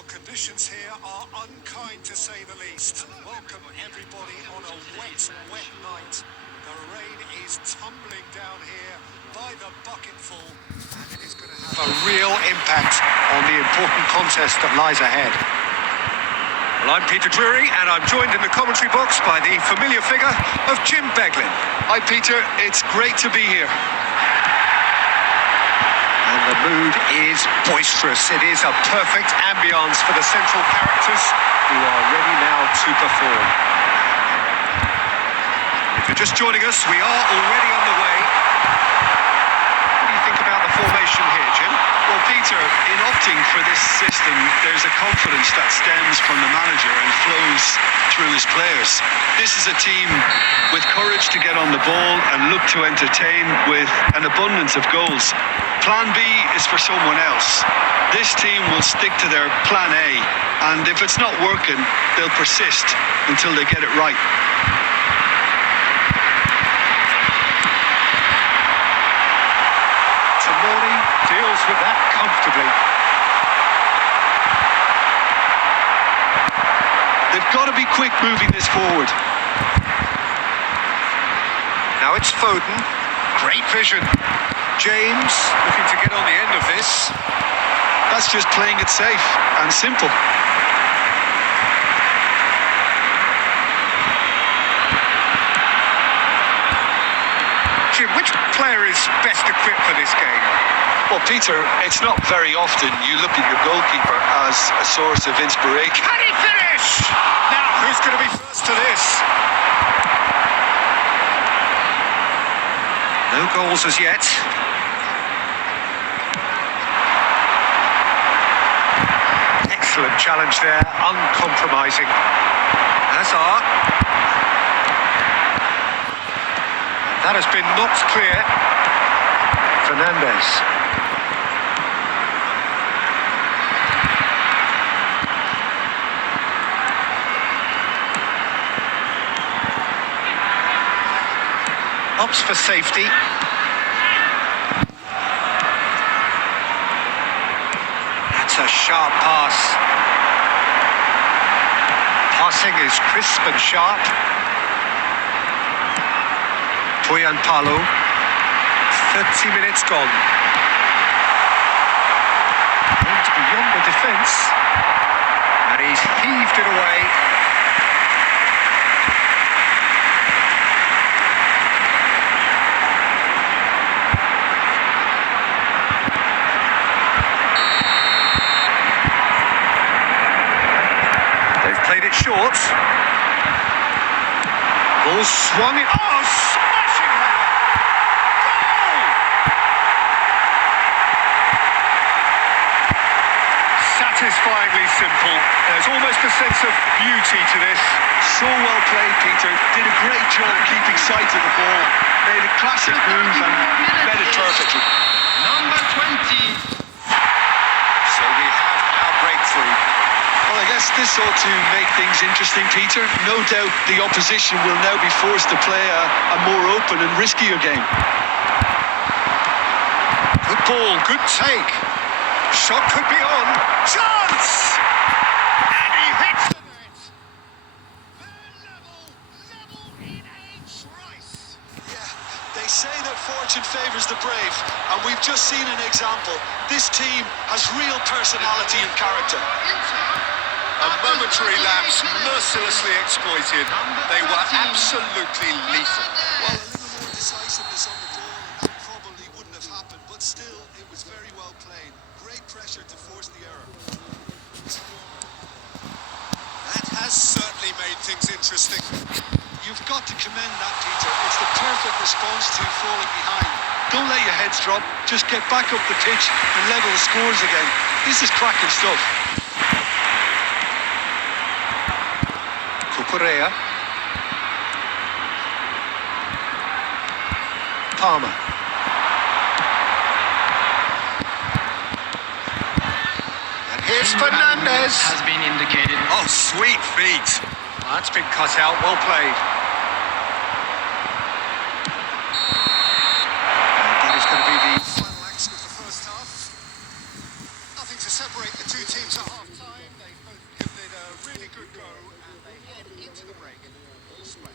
Well, conditions here are unkind to say the least. Welcome everybody on a wet, wet night. The rain is tumbling down here by the bucketful, and it is going to have a real impact on the important contest that lies ahead. Well, I'm Peter Drury, and I'm joined in the commentary box by the familiar figure of Jim Beglin. Hi Peter, it's great to be here. And the mood is boisterous. It is a perfect ambience for the central characters who are ready now to perform. If you're just joining us, we are already on the way. What do you think about the formation here, Jim? Well, Peter, in opting for this system, there's a confidence that stems from the manager and flows through his players. This is a team with courage to get on the ball and look to entertain with an abundance of goals. Plan B is for someone else. This team will stick to their plan A, and if it's not working, they'll persist until they get it right. Tamori deals with that comfortably. They've got to be quick moving this forward. Now it's Foden. Great vision. James looking to get on the end of this. That's just playing it safe and simple. Jim, which player is best equipped for this game? Well, Peter, it's not very often you look at your goalkeeper as a source of inspiration. Can he finish? Now, who's going to be first to this? No goals as yet. Excellent challenge there, uncompromising. Hazard. That has been knocked clear. Fernandes. Opts for safety. That's a sharp pass. Passing is crisp and sharp. Palo. 30 minutes gone. And beyond the defence. And he's heaved it away. They've played it short. Ball swung it. Oh, smashing header! Goal! Satisfyingly simple. There's almost a sense of beauty to this. So well played, Peter. Did a great job keeping sight of the ball. Made a classic move and read it perfectly. Number 20. So we have our breakthrough. Well, I guess this ought to make things interesting, Peter. No doubt the opposition will now be forced to play a more open and riskier game. Good ball, good take. Shot could be on. Chance! And he hits the net. Level in a trice. Yeah, they say that fortune favours the brave, and we've just seen an example. This team has real personality and character. A momentary lapse, mercilessly exploited. They were absolutely lethal. Well, a little more decisiveness on the ball, and that probably wouldn't have happened, but still, it was very well played. Great pressure to force the error. That has certainly made things interesting. You've got to commend that, Peter. It's the perfect response to falling behind. Don't let your heads drop. Just get back up the pitch and level the scores again. This is cracking stuff. Correa. Palmer. And here's Fernandes. Has been indicated. Oh, sweet feet. That's been cut out. Well played. And that is going to be the final action of the first half. Nothing to separate think the two teams at half-time, they both given it a really good go, and they head into the break all square.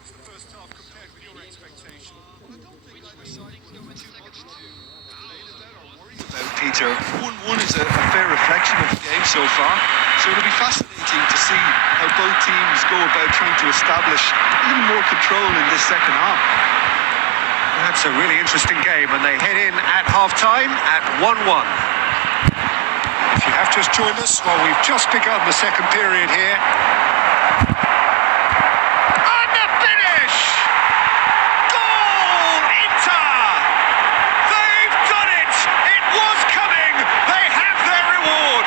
How's the first half compared with your expectation? Well, I don't think either side would have too much to complain about or worry about. Peter, 1-1 is a fair reflection of the game so far, so it'll be fascinating to see how both teams go about trying to establish a little more control in this second half. That's a really interesting game, and they head in at half-time at 1-1. If you have just joined us, well, we've just begun the second period here. And the finish! Goal, Inter! They've done it! It was coming! They have their reward!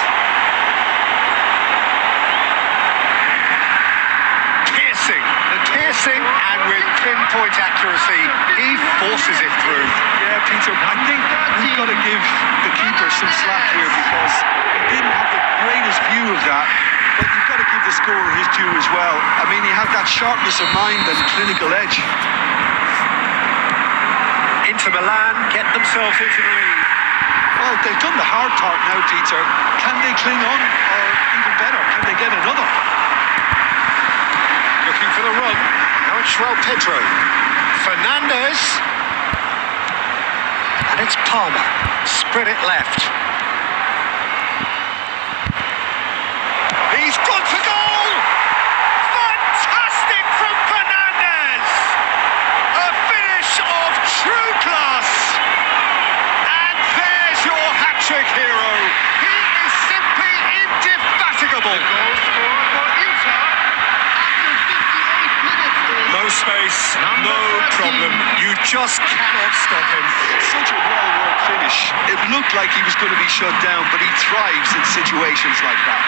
Piercing, and with pinpoint accuracy, he forces it through. Yeah, Peter, I think we've got to give the keeper some slack here because he didn't have the greatest view of that, but you've got to give the scorer his due as well. I mean, he had that sharpness of mind and clinical edge. Inter Milan get themselves into the lead. Well, they've done the hard part now, Peter. Can they cling on, or even better, can they get another? Looking for the run. Now it's Pedro. Fernandez. And it's Palmer. Spread it left. He's gone for goal! Fantastic from Fernandez! A finish of true class! And there's your hat-trick hero. He is simply indefatigable. Goal scored for Inter after 58 minutes. No space, no problem. You just cannot stop him. Such a well-worked finish. It looked like he was going to be shut down, but he thrives in situations like that.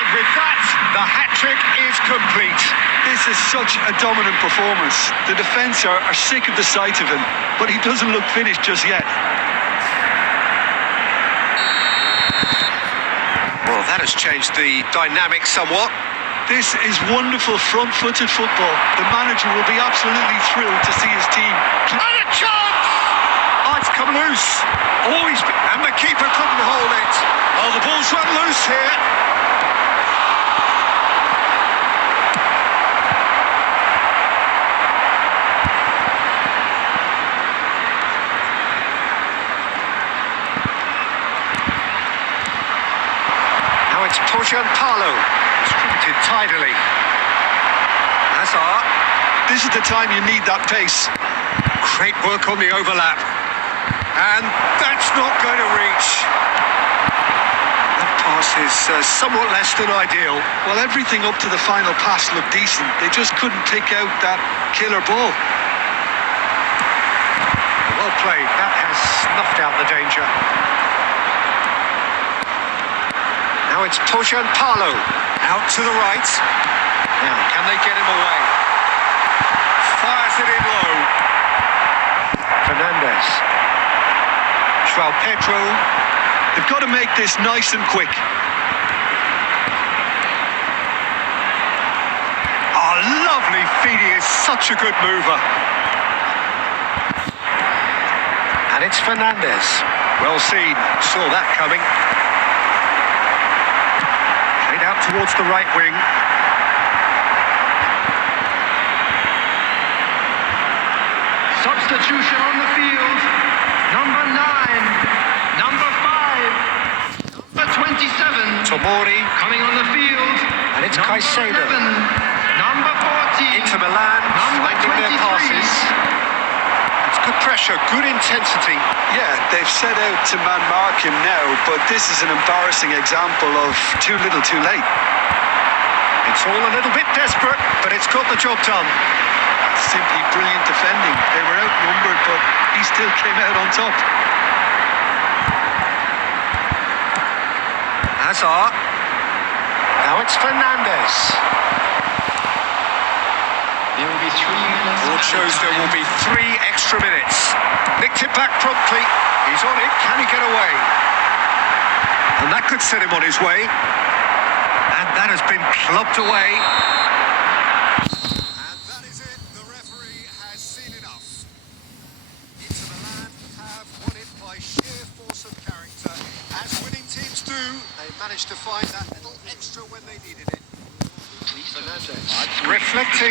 And with that, the hat-trick is complete. This is such a dominant performance. The defence are sick of the sight of him, but he doesn't look finished just yet. Well, that has changed the dynamic somewhat. This is wonderful front-footed football. The manager will be absolutely thrilled to see his team. And a chance! Oh, it's come loose. And the keeper couldn't hold it. Oh, the ball's run loose here. Now it's Palo. Distributed tidily. Hazard. This is the time you need that pace. Great work on the overlap. And that's not going to reach. That pass is somewhat less than ideal. Well, everything up to the final pass looked decent. They just couldn't pick out that killer ball. Well played. That has snuffed out the danger. Now it's Palo. Out to the right. Now, can they get him away? Fires it in low. Fernandez. Pedro. They've got to make this nice and quick. Oh, lovely feed. He is such a good mover. And it's Fernandez. Well seen. Saw that coming. Played out towards the right wing. Substitution on the field. Number 9, number 5, number 27. Tomori. Coming on the field. And it's number Caicedo. 11, number 14. Inter Milan Number finding their 23. passes. It's good pressure, good intensity. Yeah, they've set out to man-mark him now, but this is an embarrassing example of too little too late. It's all a little bit desperate, but it's got the job done. Simply brilliant defending. They were outnumbered, but he still came out on top. Hazard. Now it's Fernandez. There will be 3 minutes. Board shows there will be 3 extra minutes. Nicked it back promptly. He's on it. Can he get away? And that could set him on his way. And that has been clubbed away. And that is it. The referee has seen enough. Inter Milan have won it by sheer do. They managed to find that little extra when they needed it. Fernandez. Reflecting.